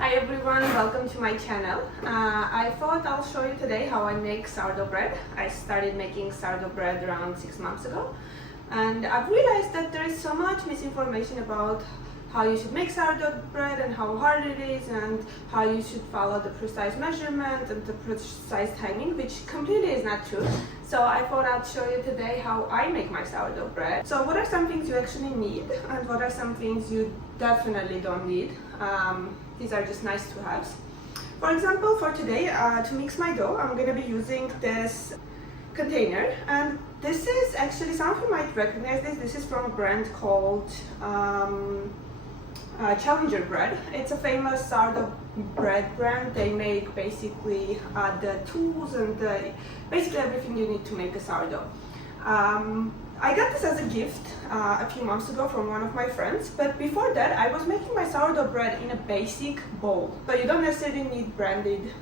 Hi everyone, welcome to my channel. I thought I'll show you today how I make sourdough bread. I started making sourdough bread around 6 months ago, and I've realized that there is so much misinformation about how you should make sourdough bread and how hard it is and how you should follow the precise measurement and the precise timing, which completely is not true. So I thought I'd show you today how I make my sourdough bread. So what are some things you actually need and what are some things you definitely don't need? These are just nice to have. For example, for today, to mix my dough, I'm going to be using this container, and this is actually, some of you might recognize this. This is from a brand called Challenger bread. It's a famous sourdough bread brand. They make basically the tools and basically everything you need to make a sourdough. I got this as a gift a few months ago from one of my friends, but before that I was making my sourdough bread in a basic bowl. So you don't necessarily need branded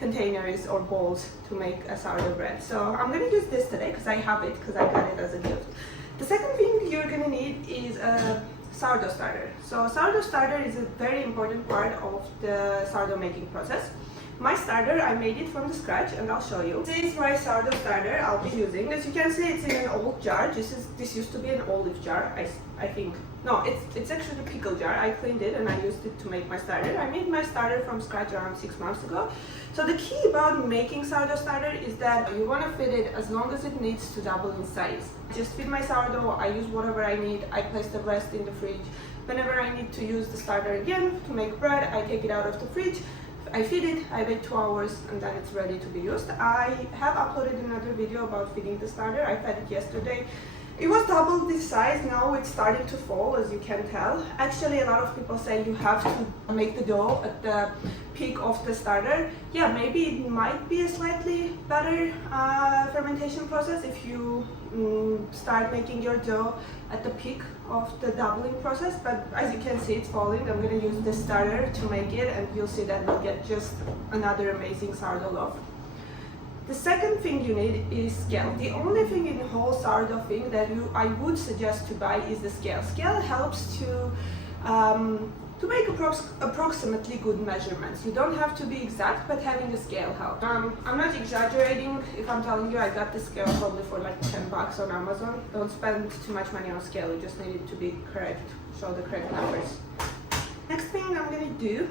containers or bowls to make a sourdough bread. So I'm going to use this today because I have it, because I got it as a gift. The second thing you're going to need is a sourdough starter. So sourdough starter is a very important part of the sourdough making process. My starter, I made it from the scratch, and I'll show you. This is my sourdough starter I'll be using. As you can see, it's in an old jar. This used to be an olive jar, I think. No, it's actually a pickle jar. I cleaned it and I used it to make my starter. I made my starter from scratch around 6 months ago. So the key about making sourdough starter is that you want to fit it as long as it needs to double in size. Just feed my sourdough, I use whatever I need, I place the rest in the fridge. Whenever I need to use the starter again to make bread, I take it out of the fridge, I feed it, I wait 2 hours, and then it's ready to be used. I have uploaded another video about feeding the starter. I fed it yesterday. It was double this size. Now it's starting to fall, as you can tell. Actually, a lot of people say you have to make the dough at the peak of the starter. Yeah, maybe it might be a slightly better fermentation process if you start making your dough at the peak of the doubling process, but as you can see, it's falling. I'm going to use this starter to make it, and you'll see that we'll get just another amazing sourdough loaf. The second thing you need is scale. The only thing in the whole sourdough thing that I would suggest to buy is the scale. Scale helps to make approximately good measurements. You don't have to be exact, but having a scale helps. I'm not exaggerating if I'm telling you I got the scale probably for like $10 on Amazon. Don't spend too much money on scale. You just need it to be correct, show the correct numbers. Next thing I'm gonna do,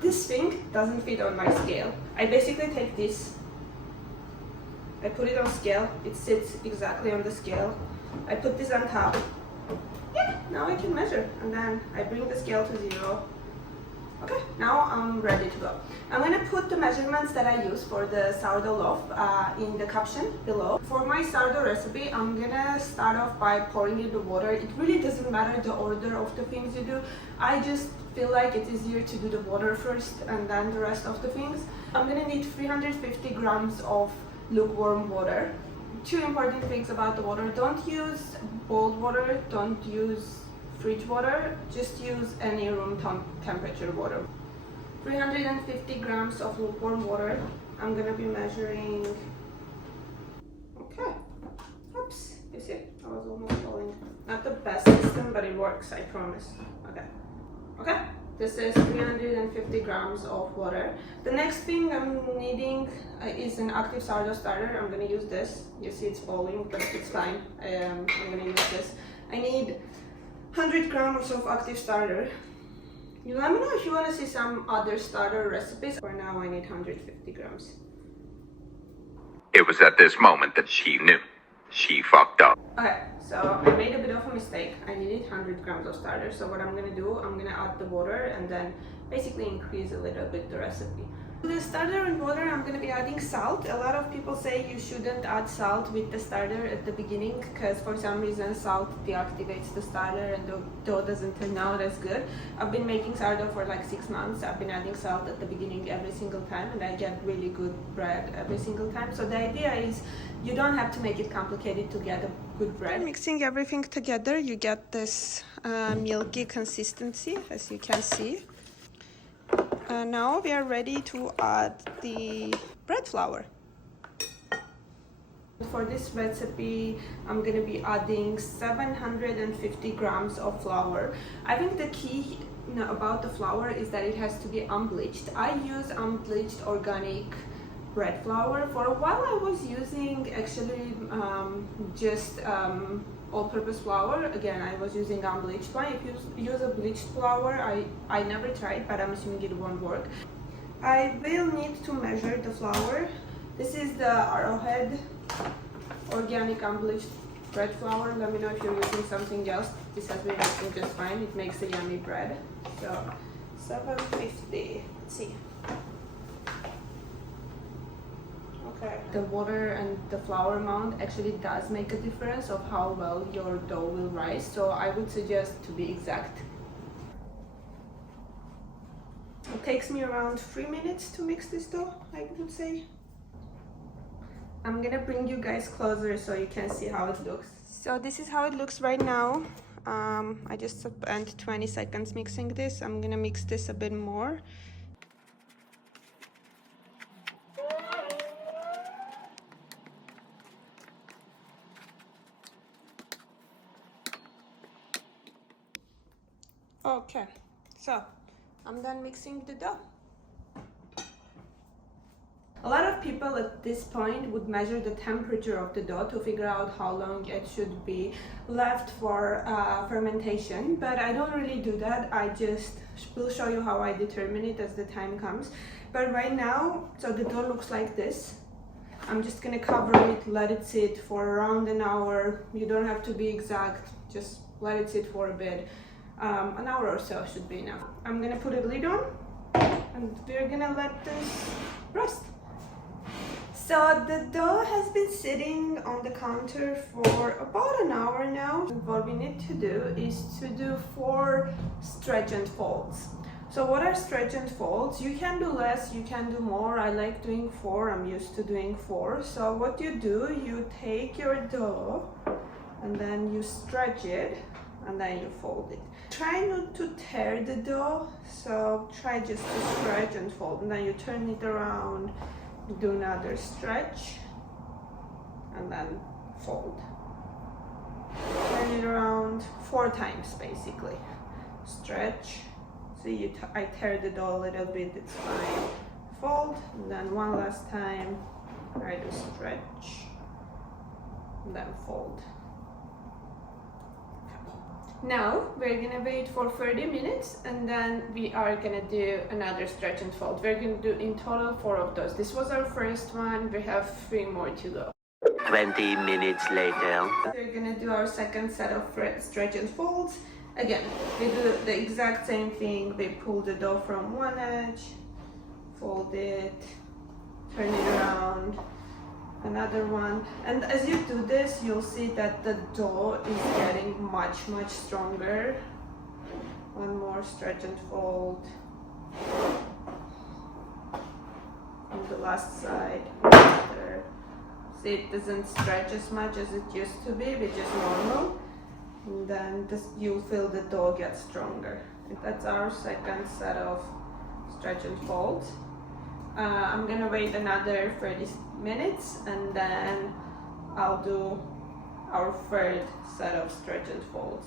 this thing doesn't fit on my scale. I basically take this, I put it on scale, it sits exactly on the scale. I put this on top. Yeah, now I can measure, and then I bring the scale to 0. Okay, now I'm ready to go. I'm going to put the measurements that I use for the sourdough loaf in the caption below. For my sourdough recipe, I'm going to start off by pouring in the water. It really doesn't matter the order of the things you do. I just feel like it's easier to do the water first and then the rest of the things. I'm going to need 350 grams of lukewarm water. Two important things about the water: don't use boiled water, don't use fridge water, just use any room temperature water. 350 grams of lukewarm water. I'm gonna be measuring. Okay. Oops, you see, I was almost falling. Not the best system, but it works, I promise. Okay. This is 350 grams of water. The next thing I'm needing is an active sourdough starter. I'm going to use this. You see it's falling, but it's fine. I'm going to use this. I need 100 grams of active starter. You let me know if you want to see some other starter recipes. For now, I need 150 grams. It was at this moment that she knew. She fucked up. Okay, so I made a bit of a mistake. I needed 100 grams of starter. So what I'm gonna do, I'm gonna add the water and then basically increase a little bit the recipe. To the starter and water, I'm gonna be adding salt. A lot of people say you shouldn't add salt with the starter at the beginning because for some reason salt deactivates the starter and the dough doesn't turn out as good. I've been making sourdough for like 6 months. I've been adding salt at the beginning every single time, and I get really good bread every single time. So the idea is you don't have to make it complicated to get a good bread. Mixing everything together, you get this milky consistency, as you can see. Now we are ready to add the bread flour. For this recipe, I'm going to be adding 750 grams of flour. I think the key know about the flour is that it has to be unbleached. I use unbleached organic bread flour. For a while I was using actually just all-purpose flour. Again, I was using unbleached one. If you use a bleached flour, I never tried, but I'm assuming it won't work. I will need to measure the flour. This is the Arrowhead organic unbleached bread flour. Let me know if you're using something else. This has been working just fine. It makes a yummy bread. So 750. Let's see. Okay. The water and the flour amount actually does make a difference of how well your dough will rise. So I would suggest to be exact. It takes me around 3 minutes to mix this dough, I would say. I'm gonna bring you guys closer so you can see how it looks. So this is how it looks right now. I just spent 20 seconds mixing this. I'm gonna mix this a bit more. Okay, so I'm done mixing the dough. A lot of people at this point would measure the temperature of the dough to figure out how long it should be left for fermentation, but I don't really do that. I just will show you how I determine it as the time comes. But right now, so the dough looks like this. I'm just gonna cover it, let it sit for around an hour. You don't have to be exact, just let it sit for a bit. An hour or so should be enough. I'm gonna put a lid on and we're gonna let this rest. So the dough has been sitting on the counter for about an hour now. What we need to do is to do 4 stretch and folds. So what are stretch and folds? You can do less, you can do more. I like doing 4, I'm used to doing 4. So what you do, you take your dough and then you stretch it and then you fold it. Try not to tear the dough, so try just to stretch and fold, and then you turn it around, do another stretch and then fold. Turn it around 4 times basically. Stretch. See, I tear the dough a little bit, it's fine. Fold, and then one last time I do stretch and then fold. Now we're gonna wait for 30 minutes and then we are gonna do another stretch and fold. We're gonna do in total 4 of those. This was our first one, we have 3 more to go. 20 minutes later. We're gonna do our second set of stretch and folds. Again, we do the exact same thing. We pull the dough from one edge, fold it, turn it around, another one, and as you do this you'll see that the dough is getting much stronger. One more stretch and fold on the last side. See, it doesn't stretch as much as it used to be, which is normal, and then you'll feel the dough get stronger. And that's our second set of stretch and folds. I'm gonna wait another 30 minutes and then I'll do our third set of stretch and folds.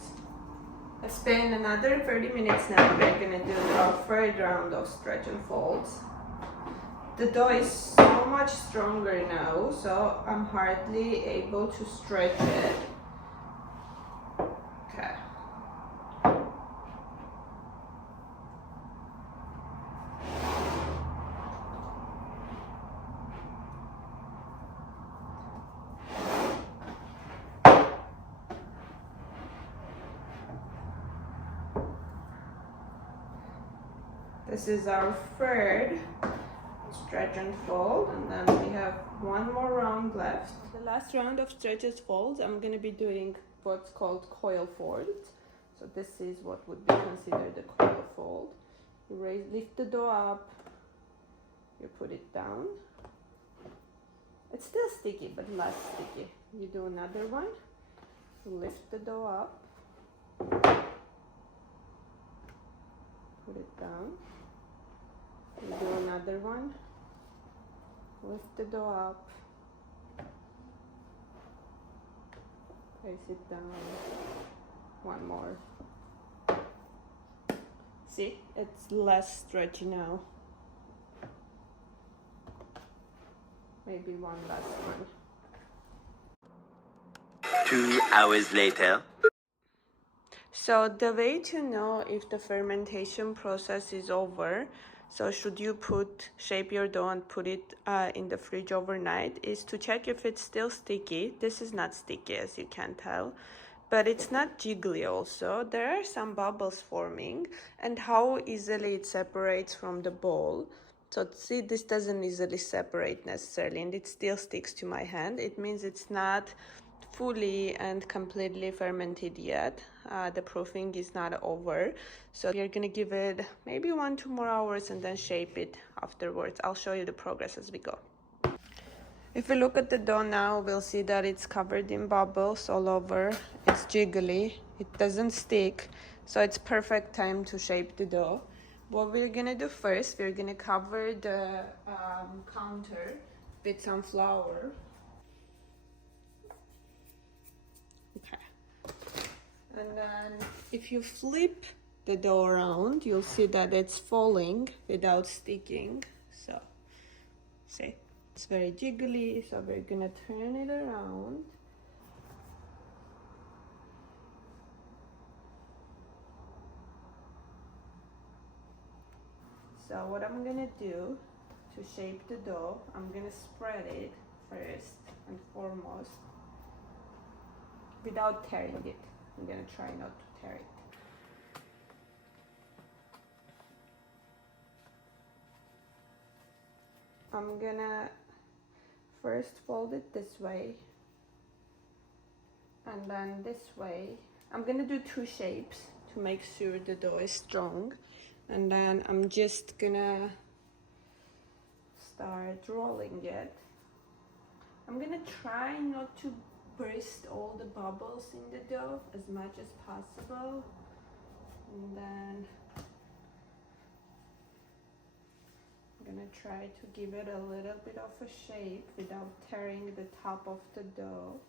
It's been another 30 minutes now. We're gonna do our third round of stretch and folds. The dough is so much stronger now, so I'm hardly able to stretch it. Okay. This is our third stretch and fold, and then we have one more round left. The last round of stretches folds, I'm going to be doing what's called coil folds. So this is what would be considered a coil fold. You lift the dough up, you put it down. It's still sticky, but less sticky. You do another one, you lift the dough up, put it down. You do another one, lift the dough up, place it down, one more. See, it's less stretchy now. Maybe one last one. 2 hours later. So the way to know if the fermentation process is over, so should you shape your dough and put it in the fridge overnight, is to check if it's still sticky. This is not sticky, as you can tell, but it's not jiggly also. There are some bubbles forming, and how easily it separates from the bowl. So see, this doesn't easily separate necessarily, and it still sticks to my hand. It means it's not fully and completely fermented yet. The proofing is not over, so we're gonna give it maybe 1-2 more hours and then shape it afterwards. I'll show you the progress as we go. If we look at the dough now, we'll see that it's covered in bubbles all over. It's jiggly, it doesn't stick, so it's perfect time to shape the dough. What we're gonna do first, we're gonna cover the counter with some flour. Okay. And then if you flip the dough around, you'll see that it's falling without sticking. So, see, it's very jiggly, so we're gonna turn it around. So what I'm gonna do to shape the dough, I'm gonna spread it first and foremost without tearing it. I'm gonna try not to tear it. I'm gonna first fold it this way and then this way. I'm gonna do 2 shapes to make sure the dough is strong, and then I'm just gonna start rolling it. I'm gonna try not to burst all the bubbles in the dough as much as possible, and then I'm gonna try to give it a little bit of a shape without tearing the top of the dough.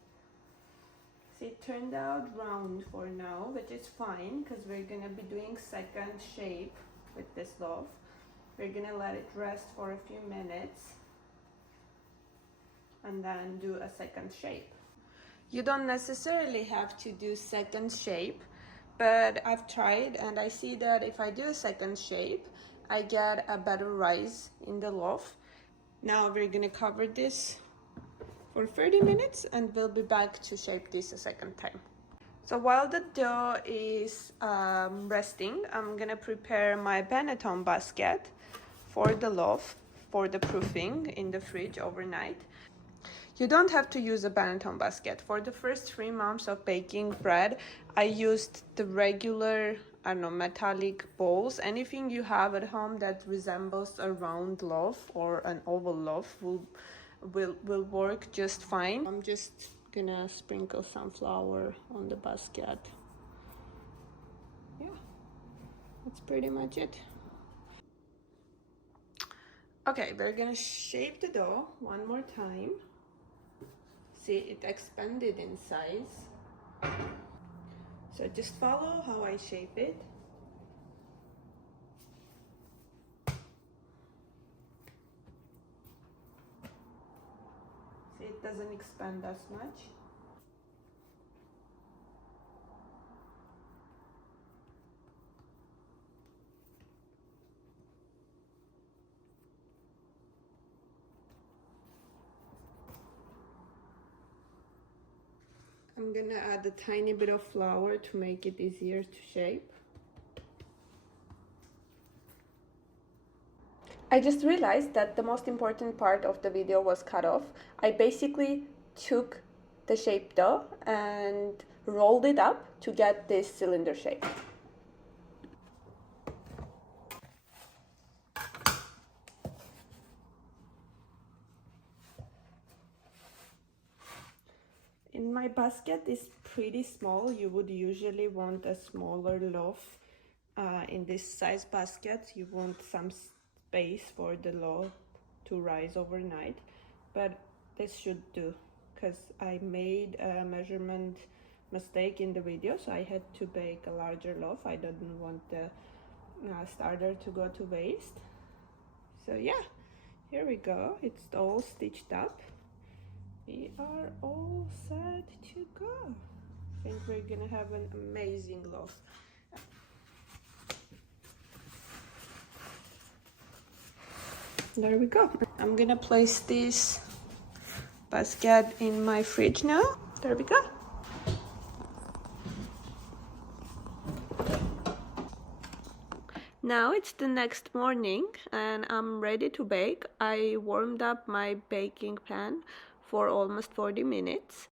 See, it turned out round for now, which is fine because we're gonna be doing second shape with this loaf. We're gonna let it rest for a few minutes and then do a second shape. You don't necessarily have to do second shape, but I've tried and I see that if I do a second shape, I get a better rise in the loaf. Now we're gonna cover this for 30 minutes and we'll be back to shape this a second time. So while the dough is resting, I'm gonna prepare my panettone basket for the loaf, for the proofing in the fridge overnight. You don't have to use a panettone basket. For the first 3 months of baking bread, I used the regular, I don't know, metallic bowls. Anything you have at home that resembles a round loaf or an oval loaf will work just fine. I'm just gonna sprinkle some flour on the basket. Yeah, that's pretty much it. Okay, we're gonna shape the dough one more time. See, it expanded in size. So just follow how I shape it. See, it doesn't expand as much. I'm gonna add a tiny bit of flour to make it easier to shape. I just realized that the most important part of the video was cut off. I basically took the shaped dough and rolled it up to get this cylinder shape. In my basket is pretty small. You would usually want a smaller loaf. In this size basket, you want some space for the loaf to rise overnight, but this should do because I made a measurement mistake in the video, so I had to bake a larger loaf. I didn't want the starter to go to waste. So yeah, here we go. It's all stitched up. We are all set to go. I think we're gonna have an amazing loaf. There we go. I'm gonna place this basket in my fridge now. There we go. Now it's the next morning and I'm ready to bake. I warmed up my baking pan for almost 40 minutes.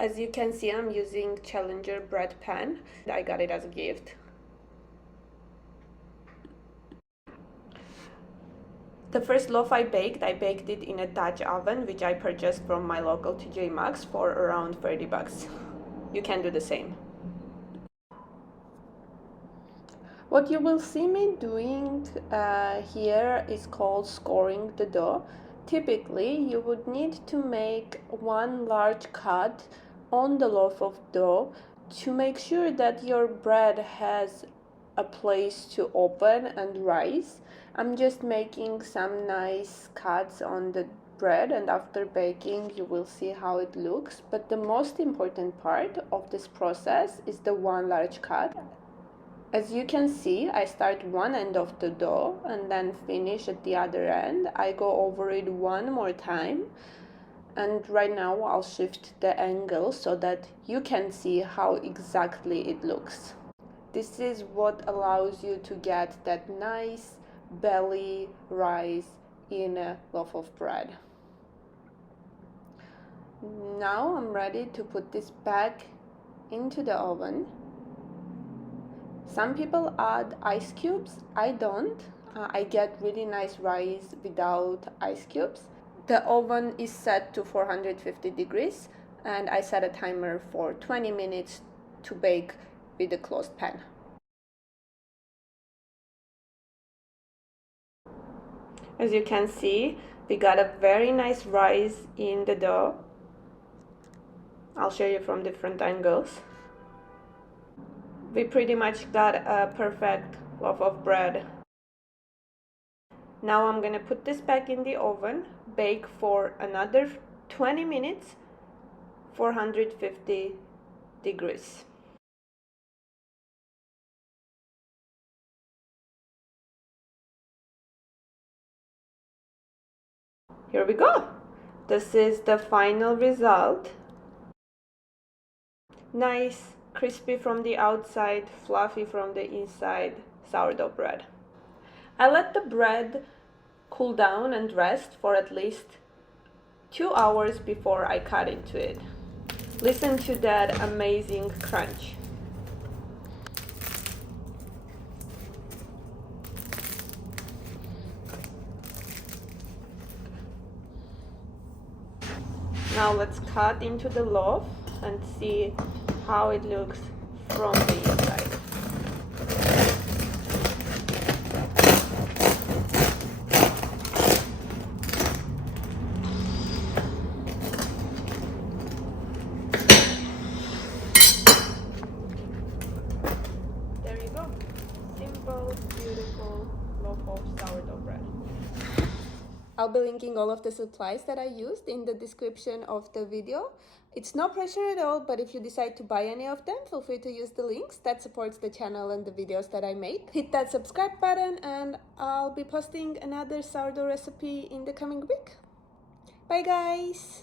As you can see, I'm using Challenger bread pan. I got it as a gift. The first loaf I baked it in a Dutch oven, which I purchased from my local TJ Maxx for around 30 bucks. You can do the same. What you will see me doing here is called scoring the dough. Typically, you would need to make one large cut on the loaf of dough to make sure that your bread has a place to open and rise. I'm just making some nice cuts on the bread, and after baking you will see how it looks. But the most important part of this process is the one large cut. As you can see, I start one end of the dough and then finish at the other end. I go over it one more time, and right now I'll shift the angle so that you can see how exactly it looks. This is what allows you to get that nice belly rise in a loaf of bread. Now I'm ready to put this back into the oven. Some people add ice cubes. I don't. I get really nice rise without ice cubes. The oven is set to 450 degrees and I set a timer for 20 minutes to bake with a closed pan. As you can see, we got a very nice rise in the dough. I'll show you from different angles. We pretty much got a perfect loaf of bread. Now I'm gonna put this back in the oven, bake for another 20 minutes, 450 degrees. Here we go. This is the final result. Nice, crispy from the outside, fluffy from the inside sourdough bread. I let the bread cool down and rest for at least 2 hours before I cut into it. Listen to that amazing crunch. Now let's cut into the loaf and see how it looks from the inside. There you go. Simple, beautiful loaf of sourdough bread. I'll be linking all of the supplies that I used in the description of the video. It's no pressure at all, but if you decide to buy any of them, feel free to use the links. That supports the channel and the videos that I make. Hit that subscribe button and I'll be posting another sourdough recipe in the coming week. Bye guys!